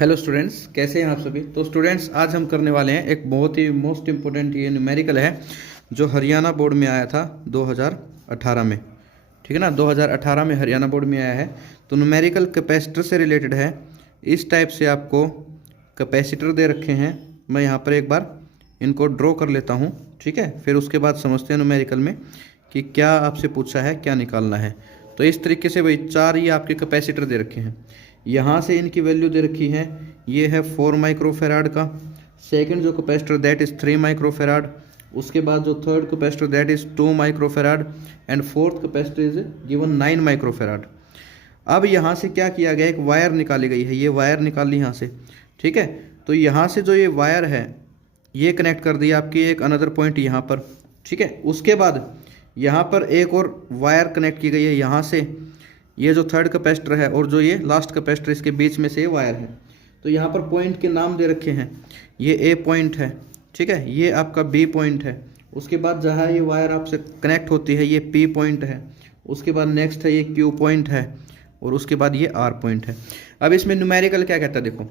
Hello students, कैसे हैं आप सभी। तो स्टूडेंट्स, आज हम करने वाले हैं एक बहुत ही मोस्ट इम्पोर्टेंट ये न्यूमेरिकल है जो हरियाणा बोर्ड में आया था 2018 में। ठीक है ना, 2018 में हरियाणा बोर्ड में आया है। तो न्यूमेरिकल कैपेसिटर से रिलेटेड है। इस टाइप से आपको कैपेसिटर दे रखे हैं। मैं यहाँ पर एक बार इनको ड्रॉ कर लेता हूँ, ठीक है। फिर उसके बाद समझते हैं न्यूमेरिकल में कि क्या आपसे पूछा है, क्या निकालना है। तो इस तरीके से भाई चार ये आपके कैपेसिटर दे रखे हैं। यहाँ से इनकी वैल्यू दे रखी है, ये है 4 माइक्रोफेराड का। सेकंड जो कैपेसिटर दैट इज़ 3 माइक्रोफेराड। उसके बाद जो third capacitor that is 2 microfarad and fourth capacitor is given 9 microfarad. अब यहाँ से क्या किया गया, एक वायर निकाली गई है। ये वायर निकाल ली यहाँ से, ठीक है। तो यहाँ से जो ये वायर है ये कनेक्ट कर दिया आपकी एक अनदर पॉइंट यहाँ पर, ठीक है। उसके बाद यहाँ पर एक और वायर कनेक्ट की गई है यहाँ से, ये जो थर्ड कैपेसिटर है और जो ये लास्ट कैपेसिटर, इसके बीच में से ये वायर है। तो यहाँ पर पॉइंट के नाम दे रखे हैं। ये ए पॉइंट है, ठीक है। ये आपका बी पॉइंट है। उसके बाद जहाँ ये वायर आपसे कनेक्ट होती है ये पी पॉइंट है। उसके बाद नेक्स्ट है ये क्यू पॉइंट है और उसके बाद ये आर पॉइंट है। अब इसमें न्यूमेरिकल क्या कहता है, देखो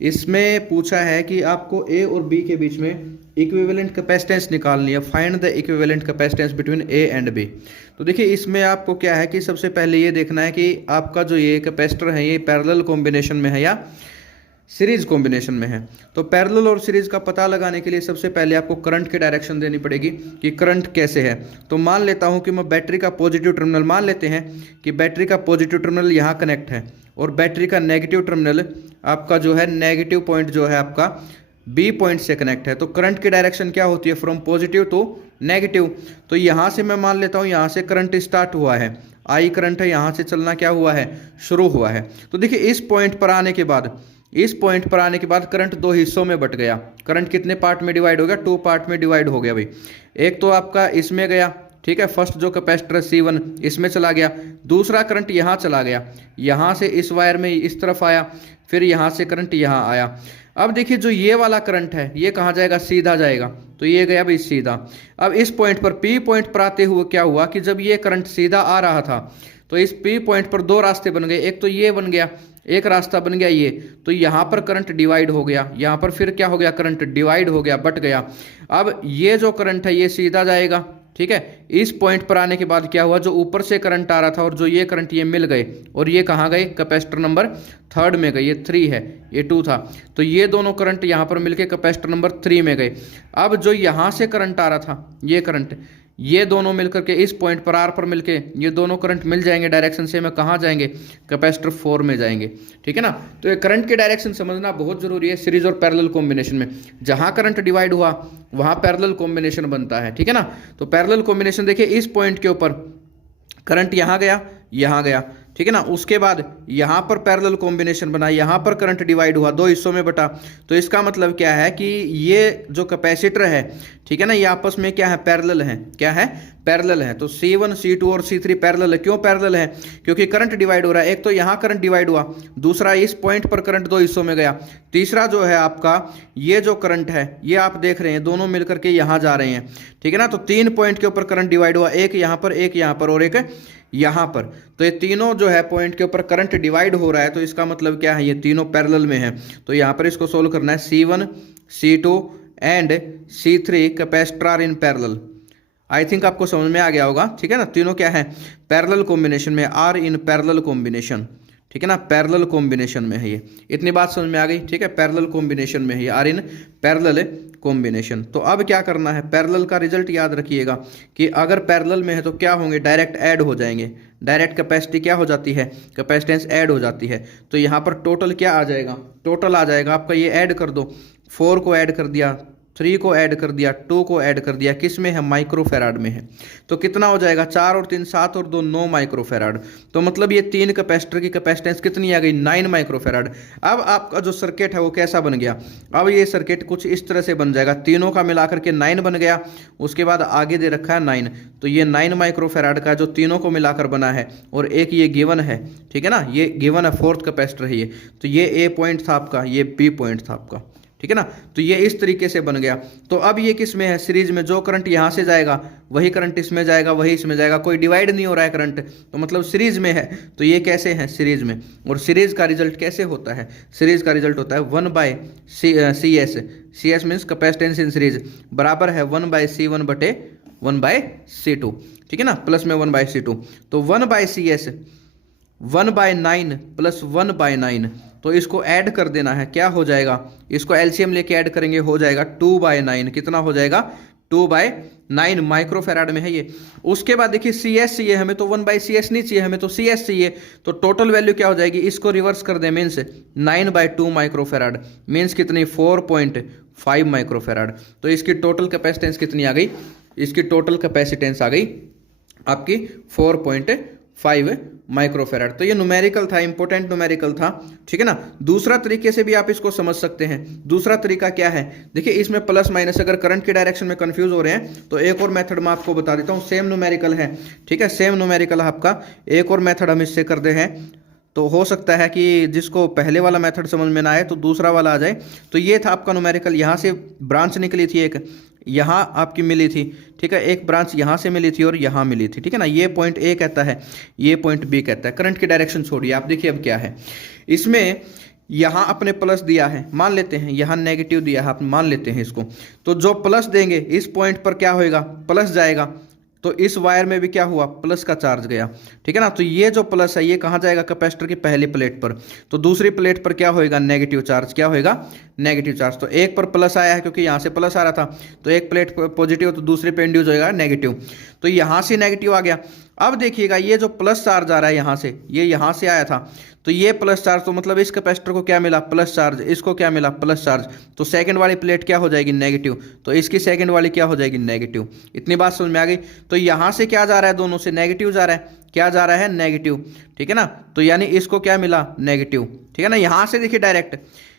इसमें पूछा है कि आपको ए और बी के बीच में इक्विवेलेंट कैपेसिटेंस निकालनी है। Find the equivalent capacitance between A and B. तो देखिए इसमें आपको क्या है कि सबसे पहले ये देखना है कि आपका जो ये कैपेसिटर है ये पैरेलल कॉम्बिनेशन में है या सीरीज कॉम्बिनेशन में है। तो पैरेलल और सीरीज का पता लगाने के लिए सबसे पहले आपको करंट की डायरेक्शन देनी पड़ेगी कि करंट कैसे है। तो मान लेता हूं कि मैं बैटरी का पॉजिटिव टर्मिनल, मान लेते हैं कि बैटरी का पॉजिटिव टर्मिनल यहाँ कनेक्ट है और बैटरी का नेगेटिव टर्मिनल आपका जो है नेगेटिव पॉइंट जो है आपका बी पॉइंट से कनेक्ट है। तो करंट की डायरेक्शन क्या होती है, फ्रॉम पॉजिटिव टू नेगेटिव। तो यहाँ से मैं मान लेता हूँ यहाँ से करंट स्टार्ट हुआ है, आई करंट है, यहाँ से चलना क्या हुआ है, शुरू हुआ है। तो देखिए इस पॉइंट पर आने के बाद, इस पॉइंट पर आने के बाद करंट दो हिस्सों में बट गया। करंट कितने पार्ट में डिवाइड हो गया, 2 पार्ट में डिवाइड हो गया भाई। एक तो आपका इसमें गया, ठीक है, फर्स्ट जो कैपेसिटर C1 इसमें चला गया। दूसरा करंट यहाँ चला गया, यहाँ से इस वायर में इस तरफ आया, फिर यहाँ से करंट यहाँ आया। अब देखिए जो ये वाला करंट है ये कहाँ जाएगा, सीधा जाएगा। तो ये गया भाई सीधा। अब इस पॉइंट पर P पॉइंट पर आते हुए क्या हुआ कि जब ये करंट सीधा आ रहा था तो इस P पॉइंट पर दो रास्ते बन गए। एक तो ये बन गया, एक रास्ता बन गया ये। तो यहाँ पर करंट डिवाइड हो गया, यहाँ पर फिर क्या हो गया, करंट डिवाइड हो गया, बट गया। अब ये जो करंट है ये सीधा जाएगा, ठीक है। इस पॉइंट पर आने के बाद क्या हुआ, जो ऊपर से करंट आ रहा था और जो ये करंट ये मिल गए और ये कहाँ गए, कैपेसिटर नंबर 3 में गए। ये 3 है, ये 2 था। तो ये दोनों करंट यहाँ पर मिलके कैपेसिटर नंबर 3 में गए। अब जो यहाँ से करंट आ रहा था ये करंट, ये दोनों मिलकर के इस पॉइंट पर आर पर मिलके ये दोनों करंट मिल जाएंगे डायरेक्शन से, में कहाँ जाएंगे, कैपेसिटर 4 में जाएंगे, ठीक है ना। तो ये करंट की डायरेक्शन समझना बहुत जरूरी है सीरीज और पैरेलल कॉम्बिनेशन में। जहाँ करंट डिवाइड हुआ वहाँ पैरेलल कॉम्बिनेशन बनता है, ठीक है ना। तो पैरेलल कॉम्बिनेशन देखिए इस पॉइंट के ऊपर करंट यहाँ गया, यहाँ गया, ठीक है ना। उसके बाद यहाँ पर पैरेलल कॉम्बिनेशन बना, यहाँ पर करंट डिवाइड हुआ, दो हिस्सों में बटा। तो इसका मतलब क्या है कि ये जो कैपेसिटर है, ठीक है ना, ये आपस में क्या है, पैरेलल है। क्या है, पैरेलल है। तो C1 C2 और C3 पैरेलल है। क्यों पैरेलल है, क्योंकि करंट डिवाइड हो रहा है। एक तो यहाँ करंट डिवाइड हुआ, दूसरा इस पॉइंट पर करंट दो हिस्सों में गया, तीसरा जो है आपका ये जो करंट है ये आप देख रहे हैं दोनों मिलकर के यहाँ जा रहे हैं, ठीक है ना। तो 3 पॉइंट के ऊपर करंट डिवाइड हुआ, एक यहाँ पर, एक यहाँ पर और एक यहाँ पर। तो ये तीनों जो है पॉइंट के ऊपर करंट डिवाइड हो रहा है। तो इसका मतलब क्या है, ये तीनों पैरेलल में है। तो यहाँ पर इसको सोल्व करना है। C1 C2 and C3 capacitor are in parallel. I think आपको समझ में आ गया होगा, ठीक है ना। तीनों क्या है, पैरेलल कॉम्बिनेशन में, आर इन पैरेलल कॉम्बिनेशन, ठीक है ना। पैरेलल कॉम्बिनेशन में है ये, इतनी बात समझ में आ गई, ठीक है। पैरेलल कॉम्बिनेशन में है ये, आर इन पैरेलल कॉम्बिनेशन। तो अब क्या करना है, पैरेलल का रिजल्ट याद रखिएगा कि अगर पैरेलल में है तो क्या होंगे, डायरेक्ट ऐड हो जाएंगे। डायरेक्ट कैपेसिटी क्या हो जाती है, कैपेसिटेंस ऐड हो जाती है। तो यहाँ पर टोटल क्या आ जाएगा, टोटल आ जाएगा आपका, ये ऐड कर दो, 4 को ऐड कर दिया, 3 को ऐड कर दिया, 2 को ऐड कर दिया, किस में है, माइक्रोफेराड में है। तो कितना हो जाएगा, 4 और 3 7 और 2 9 माइक्रोफेराड। तो मतलब ये 3 कैपेसिटर की कैपेसिटेंस कितनी आ गई, 9 माइक्रोफेराड। अब आपका जो सर्किट है वो कैसा बन गया, अब ये सर्किट कुछ इस तरह से बन जाएगा, तीनों का मिलाकर के 9 बन गया। उसके बाद आगे दे रखा है 9, तो ये 9 माइक्रोफेराड का जो तीनों को मिलाकर बना है और एक ये गिवन है, ठीक है ना, ये गिवन है, 4th कैपेसिटर है ये। तो ये ए पॉइंट था आपका, ये बी पॉइंट था आपका, ठीक है ना। तो ये इस तरीके से बन गया। तो अब ये किस में है, सीरीज में। जो करंट यहाँ से जाएगा वही करंट इसमें जाएगा, वही इसमें जाएगा, कोई डिवाइड नहीं हो रहा है करंट, तो मतलब सीरीज में है। तो ये कैसे है, सीरीज में। और सीरीज का रिजल्ट कैसे होता है, सीरीज का रिजल्ट होता है 1/CS। CS means capacitance in series, बराबर है 1/C1/1/C2, ठीक है ना, प्लस में 1/C2। तो 1/CS 1/9 प्लस 1/9, तो इसको ऐड कर देना है, क्या हो जाएगा, इसको एलसीएम लेके ऐड करेंगे, हो जाएगा 2/9। कितना हो जाएगा, 2/9 माइक्रोफेराड में है ये। उसके बाद देखिए CS चाहिए हमें, तो 1/CS नहीं चाहिए हमें, तो CS चाहिए। तो टोटल वैल्यू क्या हो जाएगी, इसको रिवर्स कर दे, मीन्स 9/2 माइक्रोफेराड, मीन्स कितनी 4.5 माइक्रोफेराड। तो इसकी टोटल कैपेसिटेंस कितनी आ गई, इसकी टोटल कैपेसिटेंस आ गई आपकी 4.5 माइक्रोफेराड। तो ये न्यूमेरिकल था, इंपॉर्टेंट न्यूमेरिकल था, ठीक है ना। दूसरा तरीके से भी आप इसको समझ सकते हैं। दूसरा तरीका क्या है, देखिए इसमें प्लस माइनस, अगर करंट के डायरेक्शन में कंफ्यूज हो रहे हैं तो एक और मेथड मैं आपको बता देता हूँ, सेम न्यूमेरिकल है, ठीक है, सेम न्यूमेरिकल आपका। एक और मेथड हम इससे कर दे हैं, तो हो सकता है कि जिसको पहले वाला मेथड समझ में ना आए तो दूसरा वाला आ जाए। तो ये था आपका न्यूमेरिकल, यहाँ से ब्रांच निकली थी, एक यहाँ आपकी मिली थी, ठीक है, एक ब्रांच यहाँ से मिली थी और यहाँ मिली थी, ठीक है ना। ये पॉइंट A कहता है, ये पॉइंट B कहता है। करंट की डायरेक्शन छोड़िए, आप देखिए अब क्या है इसमें। यहाँ अपने प्लस दिया है, मान लेते हैं, यहाँ नेगेटिव दिया है, आप मान लेते हैं इसको। तो जो प्लस देंगे इस पॉइंट पर क्या होएगा, प्लस जाएगा, तो इस वायर में भी क्या हुआ, प्लस का चार्ज गया, ठीक है ना। तो ये जो प्लस है ये कहाँ जाएगा, कैपेसिटर की पहली प्लेट पर। तो दूसरी प्लेट पर क्या होएगा, नेगेटिव चार्ज, क्या होएगा, नेगेटिव चार्ज। तो एक पर प्लस आया है क्योंकि यहाँ से प्लस आ रहा था, तो एक प्लेट पॉजिटिव, तो दूसरी पे इंड्यूस होएगा नेगेटिव। तो यहाँ से नेगेटिव आ गया। अब देखिएगा ये जो प्लस चार्ज आ रहा है यहाँ से, ये यहाँ से आया था, तो ये प्लस चार्ज, तो मतलब इस कैपेसिटर को क्या मिला, प्लस चार्ज, इसको क्या मिला, प्लस चार्ज। तो सेकंड वाली प्लेट क्या हो जाएगी, नेगेटिव, तो इसकी सेकंड वाली क्या हो जाएगी, नेगेटिव। इतनी बात समझ में आ गई। तो यहाँ से क्या जा रहा है, दोनों से नेगेटिव जा रहा है, क्या जा रहा है, नेगेटिव, ठीक है ना। तो यानी इसको क्या मिला, नेगेटिव, ठीक है ना। यहाँ से देखिए डायरेक्ट,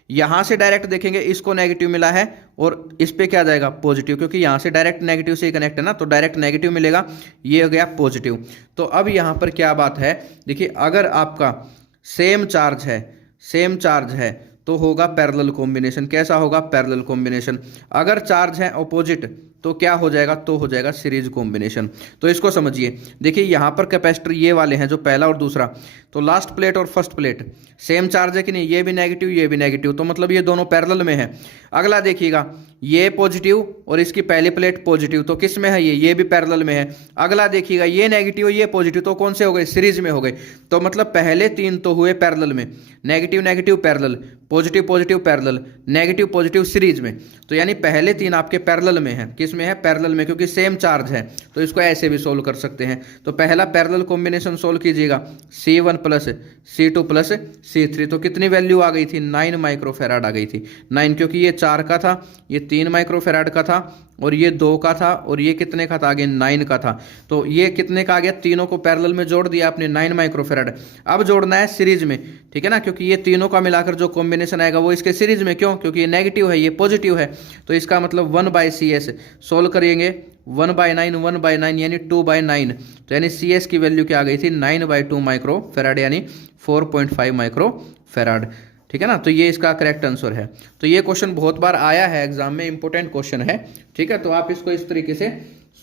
यहाँ से डायरेक्ट देखेंगे, इसको नेगेटिव मिला है और इस पे क्या जाएगा, पॉजिटिव, क्योंकि यहाँ से डायरेक्ट नेगेटिव से ही कनेक्ट है ना, तो डायरेक्ट नेगेटिव मिलेगा, ये हो गया पॉजिटिव। तो अब यहाँ पर क्या बात है, देखिए अगर आपका सेम चार्ज है, सेम चार्ज है तो होगा पैरेलल कॉम्बिनेशन। कैसा होगा, पैरेलल कॉम्बिनेशन। अगर चार्ज है अपोजिट तो क्या हो जाएगा, तो हो जाएगा सीरीज कॉम्बिनेशन। तो इसको समझिए, देखिए यहाँ पर कैपेसिटर ये वाले हैं जो पहला और दूसरा, तो लास्ट प्लेट और फर्स्ट प्लेट सेम चार्ज है कि नहीं, ये भी नेगेटिव ये भी नेगेटिव, तो मतलब ये दोनों पैरेलल में है। अगला देखिएगा, ये पॉजिटिव और इसकी पहली प्लेट पॉजिटिव, तो किस में है, ये भी पैरेलल में है। अगला देखिएगा, ये नेगेटिव ये पॉजिटिव, तो कौन से हो गए, सीरीज में हो गए। तो मतलब पहले तीन तो हुए पैरेलल में, negative negative parallel, positive positive parallel, negative positive series में। तो यानी पहले तीन आपके पैरेलल में है, किस में है, पैरेलल में, क्योंकि सेम चार्ज है। तो इसको ऐसे भी सोल्व कर सकते हैं। तो पहला पैरेलल कॉम्बिनेशन सोल्व कीजिएगा, C1 plus C2 plus C3, तो कितनी वैल्यू आ गई थी, 9 माइक्रोफेराड आ गई थी। 9 क्योंकि ये 4 का था, ये 3 माइक्रोफेराड का था और ये 2 का था और ये कितने का था, आगे 9 का था। तो ये कितने का आ गया, तीनों को पैरेलल में जोड़ दिया आपने, 9 माइक्रोफेराड। अब जोड़ना है सीरीज में, ठीक है ना, क्योंकि ये तीनों का मिलाकर जो कॉम्बिनेशन आएगा वो इसके सीरीज में, क्यों, क्योंकि ये नेगेटिव है ये पॉजिटिव है। तो इसका मतलब 1/CS सोल्व करेंगे, 1/9 1/9 यानी 2/9, तो यानी CS की वैल्यू क्या आ गई थी, 9/2 माइक्रोफेराड यानी 4.5 माइक्रोफेराड, ठीक है ना। तो ये इसका करेक्ट आंसर है। तो ये क्वेश्चन बहुत बार आया है एग्जाम में, इंपॉर्टेंट क्वेश्चन है, ठीक है। तो आप इसको इस तरीके से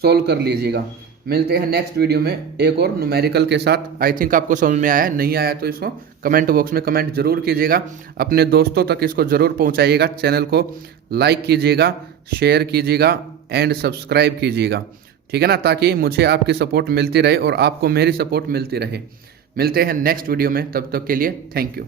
सोल्व कर लीजिएगा। मिलते हैं नेक्स्ट वीडियो में एक और न्यूमेरिकल के साथ। आई थिंक आपको समझ में आया, नहीं आया तो इसको कमेंट बॉक्स में कमेंट जरूर कीजिएगा, अपने दोस्तों तक इसको जरूर पहुंचाइएगा, चैनल को लाइक कीजिएगा, शेयर कीजिएगा एंड सब्सक्राइब कीजिएगा, ठीक है ना, ताकि मुझे आपकी सपोर्ट मिलती रहे और आपको मेरी सपोर्ट मिलती रहे। मिलते हैं नेक्स्ट वीडियो में, तब तक के लिए थैंक यू।